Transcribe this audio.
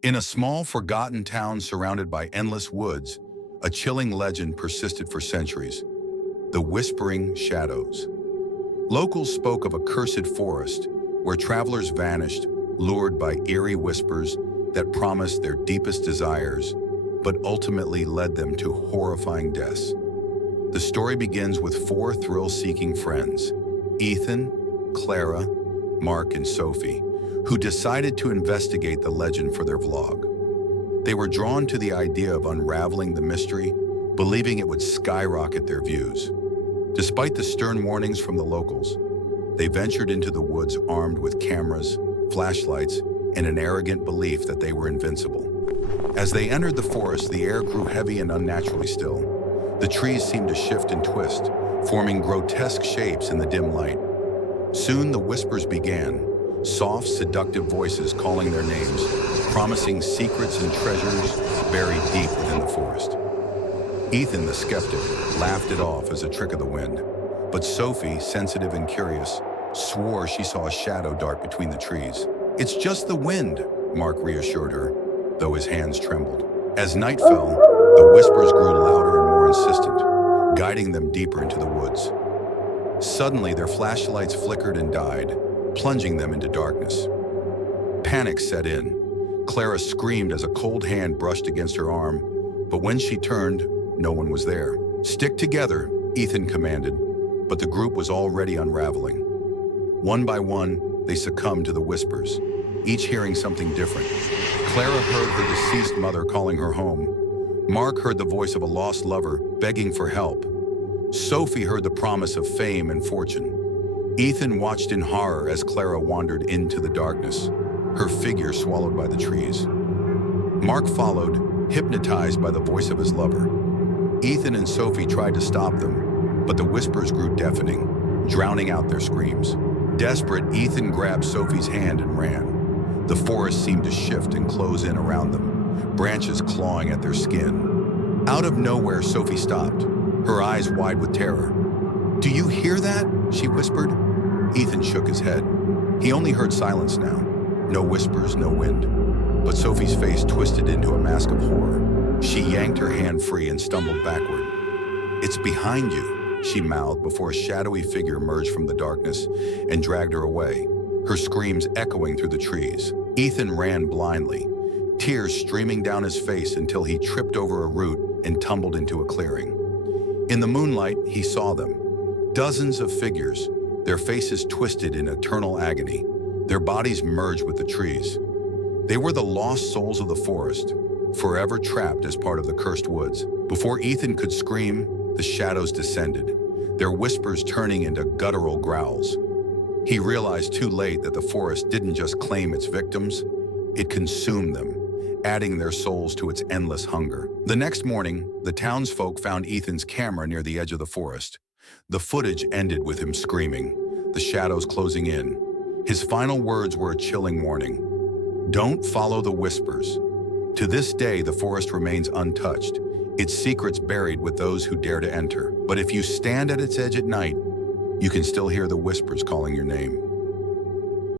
In a small, forgotten town surrounded by endless woods, a chilling legend persisted for centuries: the Whispering Shadows. Locals spoke of a cursed forest where travelers vanished, lured by eerie whispers that promised their deepest desires, but ultimately led them to horrifying deaths. The story begins with four thrill-seeking friends: Ethan, Clara, Mark, and Sophie, who decided to investigate the legend for their vlog. They were drawn to the idea of unraveling the mystery, believing it would skyrocket their views. Despite the stern warnings from the locals, they ventured into the woods armed with cameras, flashlights, and an arrogant belief that they were invincible. As they entered the forest, the air grew heavy and unnaturally still. The trees seemed to shift and twist, forming grotesque shapes in the dim light. Soon the whispers began, soft, seductive voices calling their names, promising secrets and treasures buried deep within the forest. Ethan, the skeptic, laughed it off as a trick of the wind, but Sophie, sensitive and curious, swore she saw a shadow dart between the trees. "It's just the wind," Mark reassured her, though his hands trembled. As night fell, the whispers grew louder and more insistent, guiding them deeper into the woods. Suddenly, their flashlights flickered and died, plunging them into darkness. Panic set in. Clara screamed as a cold hand brushed against her arm, but when she turned, no one was there. "Stick together," Ethan commanded, but the group was already unraveling. One by one, they succumbed to the whispers, each hearing something different. Clara heard her deceased mother calling her home. Mark heard the voice of a lost lover begging for help. Sophie heard the promise of fame and fortune. Ethan watched in horror as Clara wandered into the darkness, her figure swallowed by the trees. Mark followed, hypnotized by the voice of his lover. Ethan and Sophie tried to stop them, but the whispers grew deafening, drowning out their screams. Desperate, Ethan grabbed Sophie's hand and ran. The forest seemed to shift and close in around them, branches clawing at their skin. Out of nowhere, Sophie stopped, her eyes wide with terror. "Do you hear that?" she whispered. Ethan shook his head. He only heard silence now. No whispers, no wind. But Sophie's face twisted into a mask of horror. She yanked her hand free and stumbled backward. "It's behind you," she mouthed before a shadowy figure emerged from the darkness and dragged her away, her screams echoing through the trees. Ethan ran blindly, tears streaming down his face until he tripped over a root and tumbled into a clearing. In the moonlight, he saw them. Dozens of figures, their faces twisted in eternal agony, their bodies merged with the trees. They were the lost souls of the forest, forever trapped as part of the cursed woods. Before Ethan could scream, the shadows descended, their whispers turning into guttural growls. He realized too late that the forest didn't just claim its victims, it consumed them, adding their souls to its endless hunger. The next morning, the townsfolk found Ethan's camera near the edge of the forest. The footage ended with him screaming, the shadows closing in. His final words were a chilling warning: "Don't follow the whispers." To this day, the forest remains untouched, its secrets buried with those who dare to enter. But if you stand at its edge at night, you can still hear the whispers calling your name.